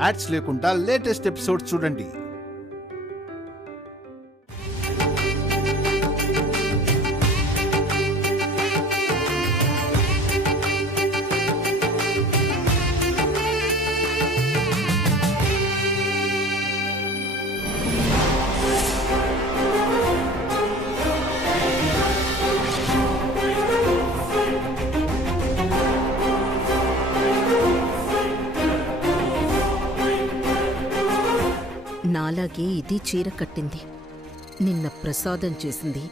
Ads లేకుండా latest episodes చూడండి. నాలాగే ఇది చీర కట్టింది. నిన్న ప్రసాదం చేసింది.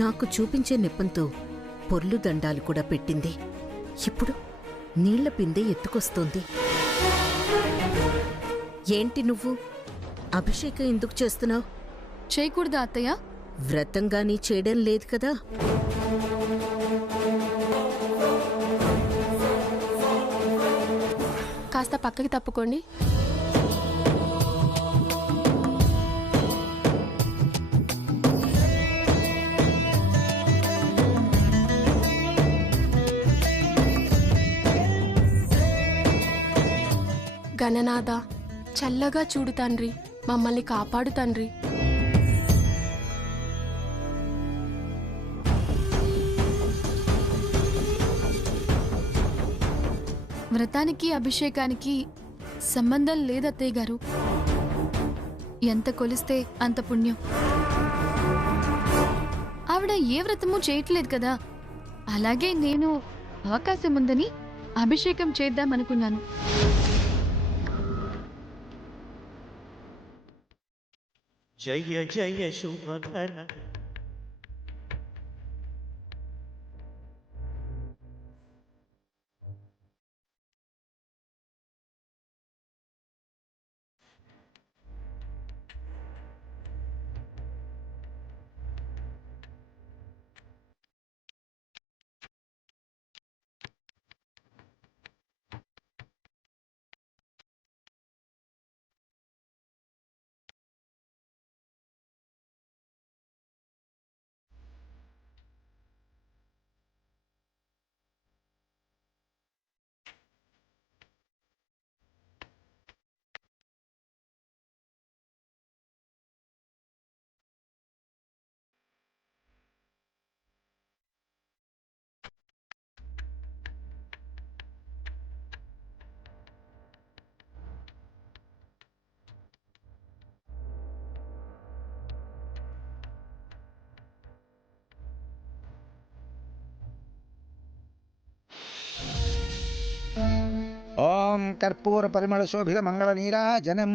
నాకు చూపించే నెప్పంతో పొర్లు దండాలు కూడా పెట్టింది. ఇప్పుడు నీళ్ల పిందె ఎత్తుకొస్తోంది. ఏంటి నువ్వు అభిషేకం ఎందుకు చేస్తున్నావు? చేయకూడదా అత్తయ్య? వ్రతంగానీ చేయడం లేదు కదా. కాస్త పక్కకి తప్పుకోండి. గణనాథ, చల్లగా చూడు తండ్రి, మమ్మల్ని కాపాడు తండ్రి. వ్రతానికి అభిషేకానికి సంబంధం లేదత్తయ్య గారు. ఎంత కొలిస్తే అంత పుణ్యం. ఆవిడ ఏ వ్రతము చేయట్లేదు కదా. అలాగే నేను అవకాశం ఉందని అభిషేకం చేద్దామనుకున్నాను. జయ జయ శుభకర. ఓం కర్పూర పరిమళ శోభిత మంగళ నీరాజనం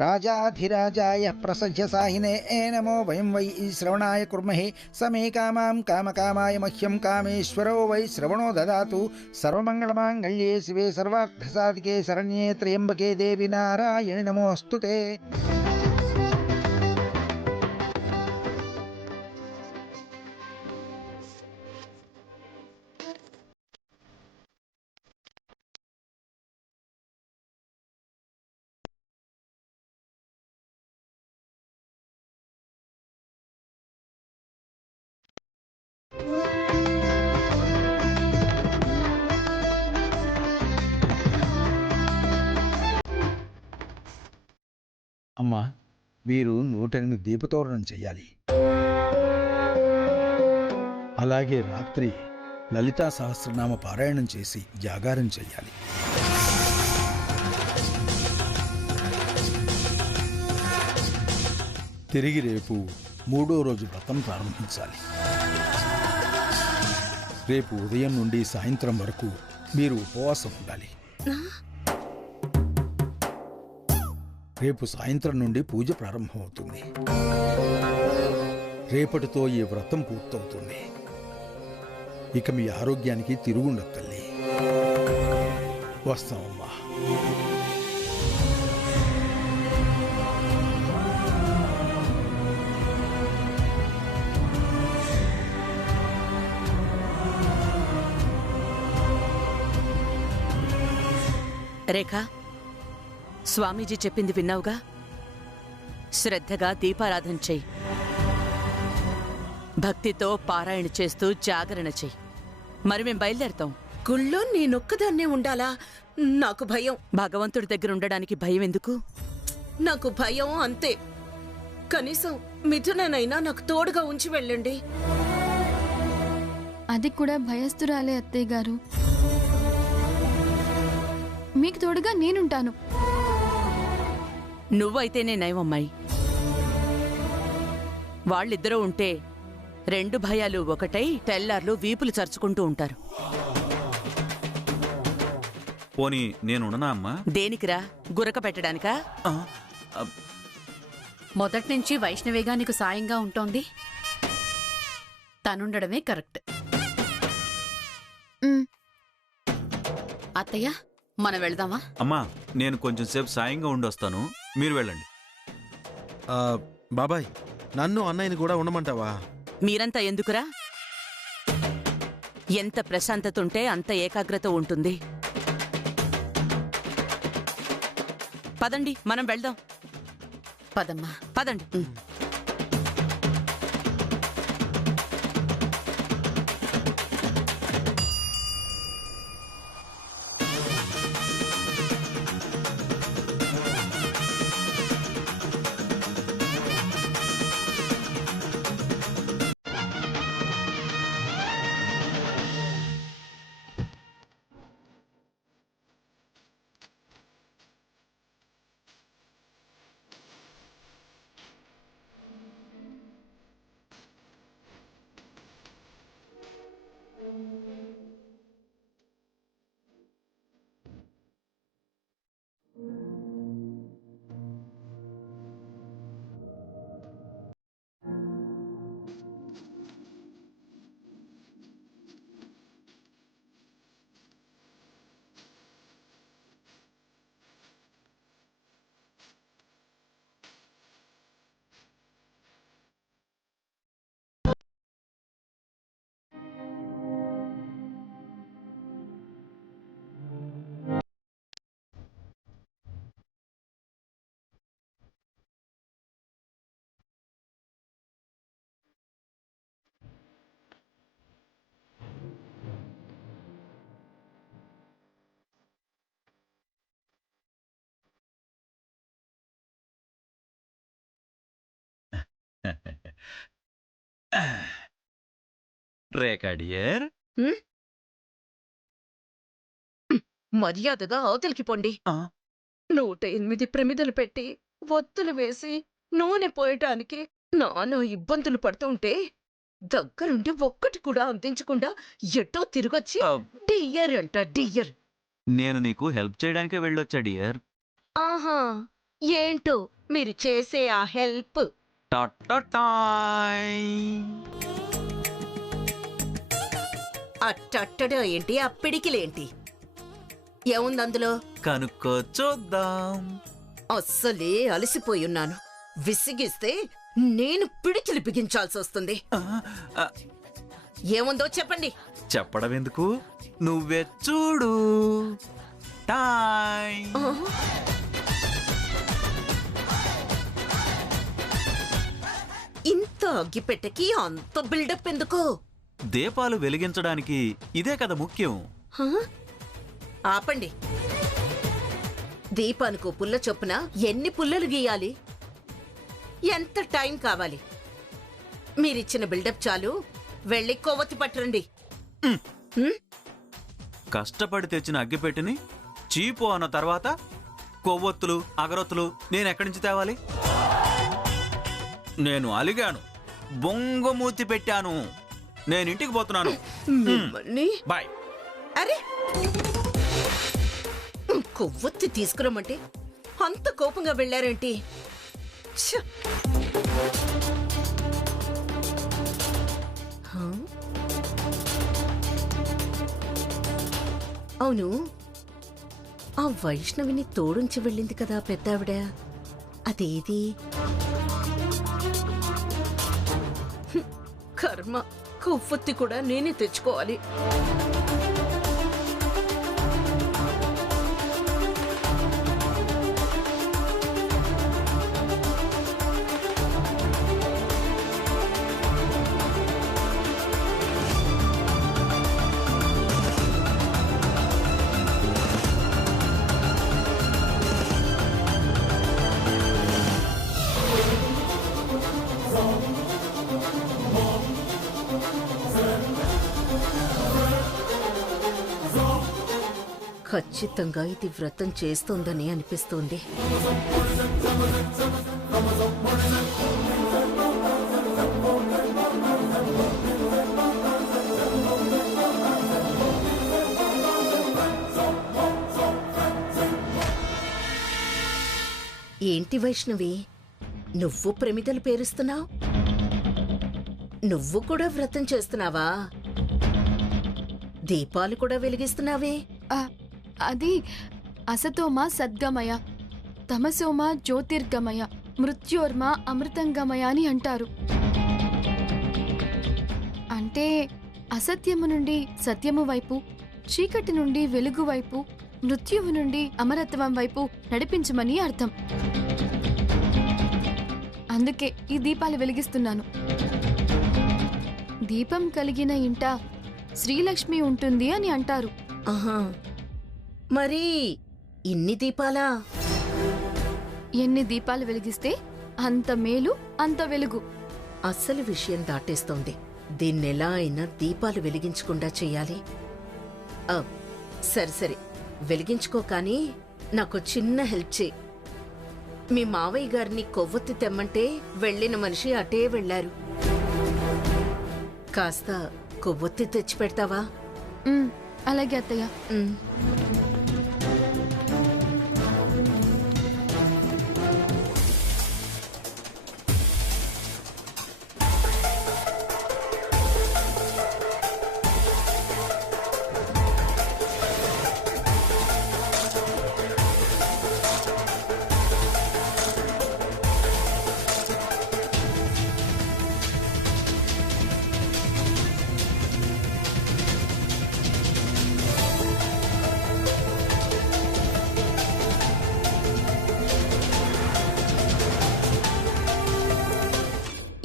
రాజాధిరాజాయ ప్రసజ్య సాహినే నమో వయం వై శ్రవణాయ కుర్మహే సమే కామాం కామకామాయ మహ్యం కామేశ్వరో వై శ్రవణో దదాతు సర్వమంగళమాంగళ్యే శివే సర్వార్థసాధికే శరణ్యే త్ర్యంబకే దేవి నారాయణి నమోస్తుతే. అమ్మా, వీరు 108 దీపతోరణం చెయ్యాలి. అలాగే రాత్రి లలితా సహస్రనామ పారాయణం చేసి జాగారం చెయ్యాలి. తిరిగి రేపు 3వ రోజు వ్రతం ప్రారంభించాలి. రేపు ఉదయం నుండి సాయంత్రం వరకు మీరు ఉపవాసం ఉండాలి. రేపు సాయంత్రం నుండి పూజ ప్రారంభమవుతుంది. రేపటితో ఈ వ్రతం పూర్తవుతుంది. ఇక మీ ఆరోగ్యానికి తిరుగుండదు తల్లి. వస్తామమ్మా. రేఖ, స్వామీజీ చెప్పింది విన్నావుగా? శ్రద్ధగా దీపారాధన చెయ్యి. భక్తితో పారాయణ చేస్తూ జాగరణ చెయ్యి. మరి మేం బయలుదేరుతాం. గుళ్ళో నేనొక్కదాన్నే ఉండాలా? నాకు భయం. భగవంతుడి దగ్గర ఉండడానికి భయం ఎందుకు? నాకు భయం అంతే. కనీసం మిథుననైనా నాకు తోడుగా ఉంచి వెళ్ళండి. అది కూడా భయస్తురాలే అత్తయ్య గారు. మీకు తోడుగా నేనుంటాను. నువ్వైతేనే నయమమ్మాయి. వాళ్ళిద్దరూ ఉంటే 2 భయాలు ఒకటై తెల్లార్లు వీపులు చరుచుకుంటూ ఉంటారు. పోనీ నేనుండనా అమ్మా? దేనికిరా? గురక పెట్టడానికా? మొదట్నుంచి వైష్ణవేగా నీకు సాయంగా ఉంటోంది. తనుండడమే కరెక్ట్. ఉమ్, అత్తయ్య, మనం వెళ్దామా? అమ్మా, నేను కొంచెం సేపు సాయంగా ఉండొస్తాను, మీరు వెళ్ళండి. బాబాయ్, నన్ను అన్నయ్యని కూడా ఉండమంటావా? మీరంతా ఎందుకురా? ఎంత ప్రశాంతత ఉంటే అంత ఏకాగ్రత ఉంటుంది. పదండి, మనం వెళ్దాం. పదమ్మా. పదండి. రేఖా డియర్, మర్యాదగా అవతలికి పొండి. 108 ప్రమిదలు పెట్టి ఒత్తులు వేసి నూనె పోయటానికి నానా ఇబ్బందులు పడుతుంటే దగ్గరుండి ఒక్కటి కూడా అందించకుండా ఎటో తిరిగొచ్చి డియర్ అంట డియర్. నేను నీకు హెల్ప్ చేయడానికే వెళ్ళొచ్చా డియర్. ఆహా, ఏంటో మీరు చేసే ఆ హెల్ప్. అట్టట్టడా ఏంటి, ఆ పిడికిలేంటి? ఏముంది అందులో? కనుక్కో చూద్దాం. అస్సలే అలసిపోయున్నాను. విసిగిస్తే నేను పిడికిలి బిగించాల్సి వస్తుంది. ఏముందో చెప్పండి. చెప్పడం ఎందుకు, నువ్వే చూడు. టాయ్. ఇంత అగ్గిపెట్టెకి అంత బిల్డప్ ఎందుకు? దీపాలు వెలిగించడానికి ఇదే కదా ముఖ్యం. హ? ఆపండి. దీపానికో పుల్ల చొప్పున ఎన్ని పుల్లలు గీయాలి? ఎంత టైం కావాలి? మీరిచ్చిన బిల్డప్ చాలు. వెళ్ళి కొవ్వొత్తి పట్టరండి. కష్టపడి తెచ్చిన అగ్గిపెట్టిని చీపు అన్న తర్వాత కొవ్వొత్తులు అగరొత్తులు నేనెక్కడి నుంచి తేవాలి? నేను అలిగాను, బొంగమూతి పెట్టాను. నేనింటికి పోతున్నాను. మిమ్మల్ని బాయ్. అరే, కొవ్వొత్తి తీసుకురమ్మంటే అంత కోపంగా వెళ్ళారేంటి? ఛ! హ? అవును, ఆ వైష్ణవిని తోడుంచి వెళ్ళింది కదా పెద్దావిడ, అదేది? కర్మ, కొవ్వొత్తి కూడా నేనే తెచ్చుకోవాలి. ఖచ్చితంగా ఇది వ్రతం చేస్తోందని అనిపిస్తోంది. ఏంటి వైష్ణవి, నువ్వు ప్రమిదలు పేరుస్తున్నావు? నువ్వు కూడా వ్రతం చేస్తున్నావా? దీపాలు కూడా వెలిగిస్తున్నావే? అది అసతోమ సద్గమయ, తమసోమ జ్యోతిర్గమయ, మృత్యోర్మ అమృతంగమయ అని అంటారు. అంటే అసత్యము నుండి సత్యము వైపు, చీకటి నుండి వెలుగు వైపు, మృత్యువు నుండి అమరత్వం వైపు నడిపించమని అర్థం. అందుకే ఈ దీపాలు వెలిగిస్తున్నాను. దీపం కలిగిన ఇంట శ్రీలక్ష్మి ఉంటుంది అని అంటారు. ఆహా, మరి ఇన్ని దీపాలా? ఎన్ని దీపాలు వెలిగిస్తే అంత మేలు, అంత వెలుగు. అస్సలు విషయం దాటేస్తోంది. దీన్నెలా అయినా దీపాలు వెలిగించకుండా చెయ్యాలి. సరే సరే, వెలిగించుకో, కానీ నాకు చిన్న హెల్ప్ చేయి. మీ మావయ్య గారిని కొవ్వొత్తి తెమ్మంటే వెళ్ళిన మనిషి అటే వెళ్లారు. కాస్త కొవ్వొత్తి తెచ్చి పెడతావా? అలాగే అత్తయ్య.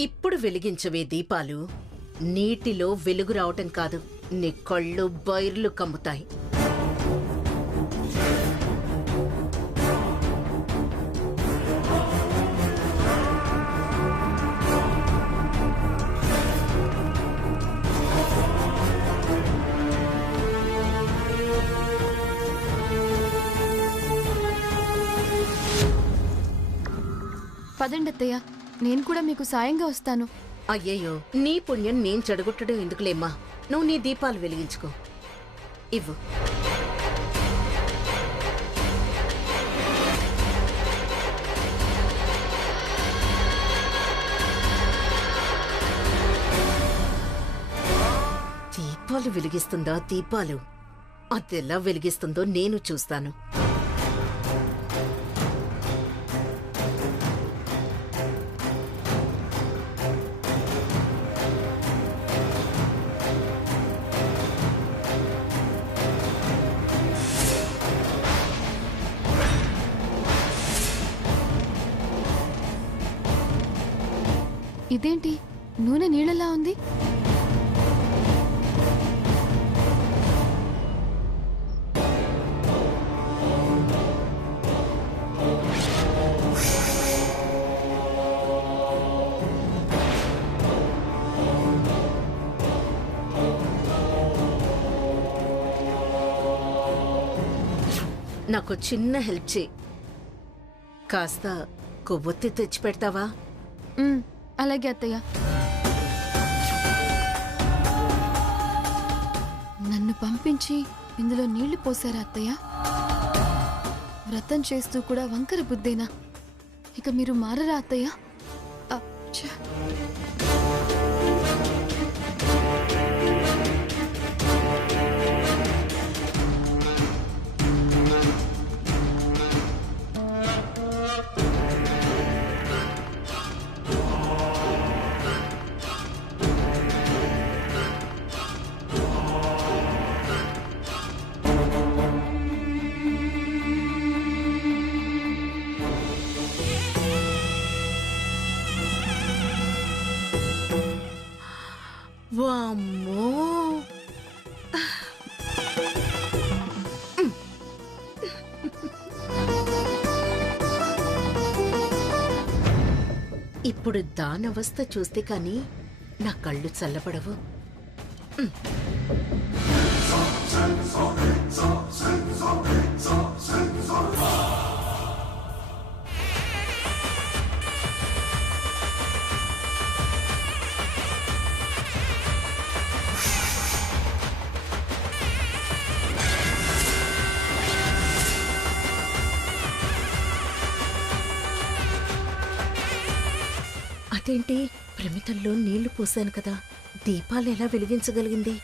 ఇప్పుడు వెలిగించవే దీపాలు. నీటిలో వెలుగు రావటం కాదు, నీ కళ్ళు బైర్లు కమ్ముతాయి. పదండి అత్తయ్య, నేను కూడా మీకు సాయంగా వస్తాను. అయ్యయ్యో, నీ పుణ్యం నేను చెడగొట్టడం ఎందుకులేమ్మా. నువ్వు నీ దీపాలు వెలిగించుకో. ఇవ్వు. దీపాలు వెలిగిస్తుందా? దీపాలు అదెలా వెలిగిస్తుందో నేను చూస్తాను. ఇదేంటి, నూనె నీళ్ళలా ఉంది? నాకు చిన్న హెల్ప్ చేయి. కాస్త కొవ్వొత్తి తెచ్చి పెడతావా? అలాగే అత్తయ్య. నన్ను పంపించి ఇందులో నీళ్లు పోసారా అత్తయ్య? వ్రతం చేస్తూ కూడా వంకర బుద్ధేనా? ఇక మీరు మారరా అత్తయ్య? ఛ! వామ్మో, ఇప్పుడు దానవస్థ చూస్తే కానీ నా కళ్ళు చల్లబడవు. అదేంటి, ప్రమిదల్లో నీళ్లు పోసాను కదా, దీపాలు ఎలా వెలిగించగలిగింది?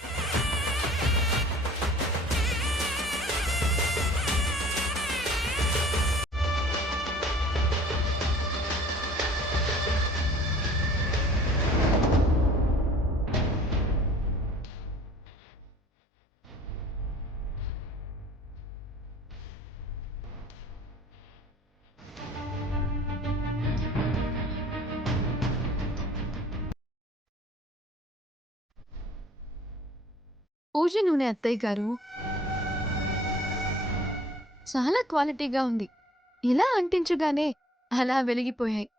పూజ నూనె అత్తయ్య గారు చాలా క్వాలిటీగా ఉంది. ఇలా అంటించగానే అలా వెలిగిపోయాయి.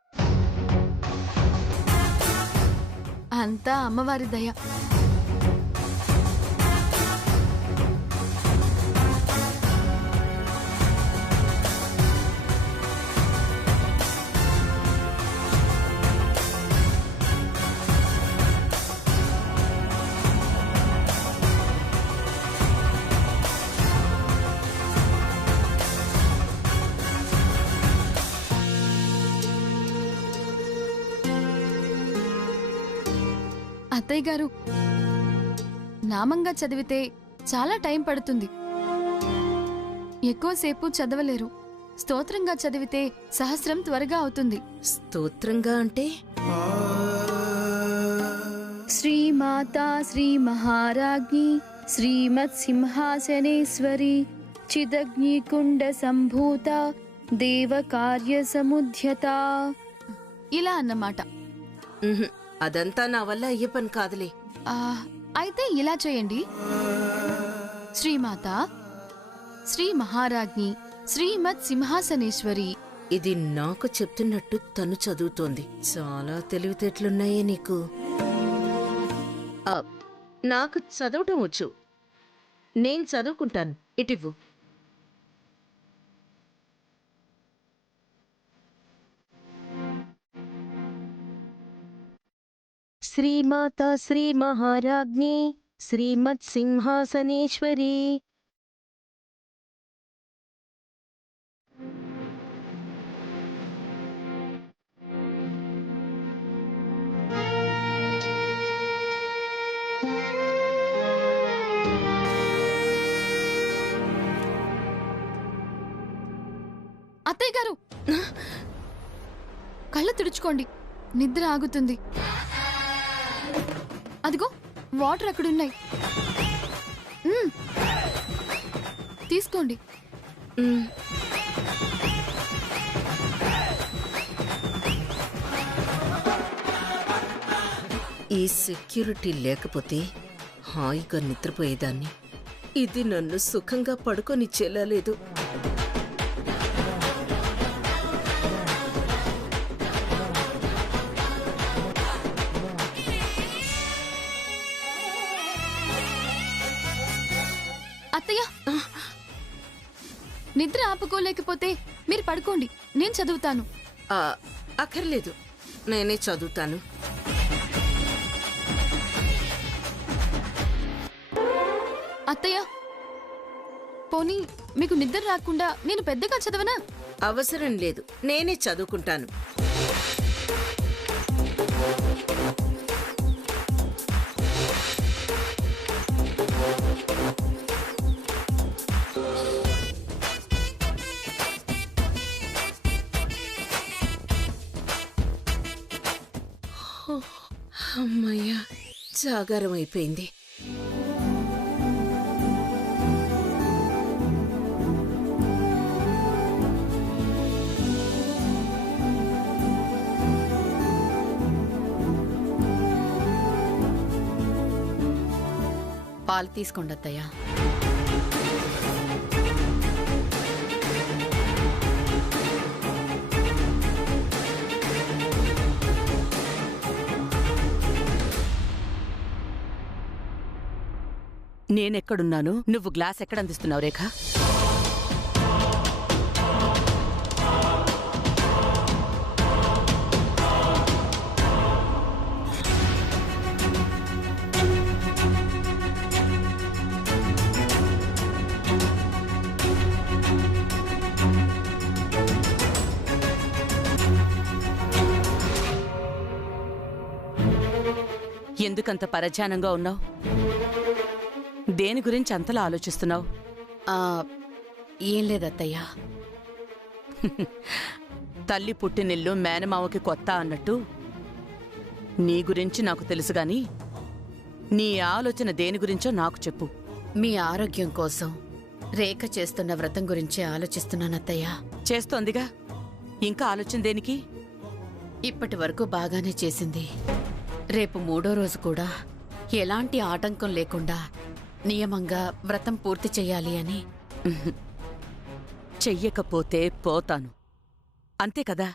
అంతా అమ్మవారి దయ. అత్తయ్య గారు, నామంగా చదివితే చాలా టైం పడుతుంది, ఎక్కువసేపు చదవలేరు. స్తోత్రంగా చదివితే సహస్రం త్వరగా అవుతుంది. స్తోత్రంగా అంటే? శ్రీమాతా శ్రీ మహారాజ్ఞి శ్రీమత్ సింహాసనేశ్వరి చిదగ్నికుండ సంభూత దేవ కార్య సముద్యత, ఇలా అన్నమాట. అదంతా నా వల్ల అయ్యే పని కాదులే. అయితే ఇలా చేయండి. శ్రీమాత శ్రీ మహారాజ్ఞి శ్రీమత్ సింహాసనేశ్వరి. ఇది నాకు చెప్తున్నట్టు తను చదువుతోంది. చాలా తెలివితేటలున్నాయే నీకు. నాకు చదవటం వచ్చు, నేను చదువుకుంటాను. ఇటివ్వు. శ్రీమాతా శ్రీ మహారాజ్ఞి శ్రీమత్ సింహాసనేశ్వరి. అత్తయ్య గారు, కళ్ళు తుడుచుకోండి, నిద్ర ఆగుతుంది. అదిగో వాటర్ అక్కడున్నాయి, తీసుకోండి. ఈ సెక్యూరిటీ లేకపోతే హాయిగా నిద్రపోయేదాన్ని. ఇది నన్ను సుఖంగా పడుకొనిచ్చేలా లేదు. అత్తయ్య, నిద్ర ఆపుకోలేకపోతే మీరు పడుకోండి, నేను చదువుతాను. అక్కర్లేదు, నేనే చదువుతాను. అత్తయ్య, పోనీ మీకు నిద్ర రాకుండా నేను పెద్దగా చదవనా? అవసరం లేదు, నేనే చదువుకుంటాను. అమ్మయ్యా, జాగారం అయిపోయింది. పాలు తీసుకోండి అత్తయ్య. నేనెక్కడున్నాను, నువ్వు గ్లాస్ ఎక్కడ అందిస్తున్నావు రేఖ? ఎందుకంత పరధ్యానంగా ఉన్నావు? దేని గురించి అంతలా ఆలోచిస్తున్నావు? ఆ, ఏం లేదత్తయ్యా. తల్లి పుట్టినిల్లు మేనమావకి కొత్త అన్నట్టు నీ గురించి నాకు తెలుసుగాని నీ ఆలోచన దేని గురించో నాకు చెప్పు. మీ ఆరోగ్యం కోసం రేఖ చేస్తున్న వ్రతం గురించి ఆలోచిస్తున్నానత్తయ్యా. చేస్తోందిగా, ఇంకా ఆలోచన దేనికి? ఇప్పటి వరకు బాగానే చేసింది. రేపు 3వ రోజు కూడా ఎలాంటి ఆటంకం లేకుండా నియమంగా వ్రతం పూర్తి చెయ్యాలి అని. చెయ్యకపోతే పోతాను, అంతే కదా?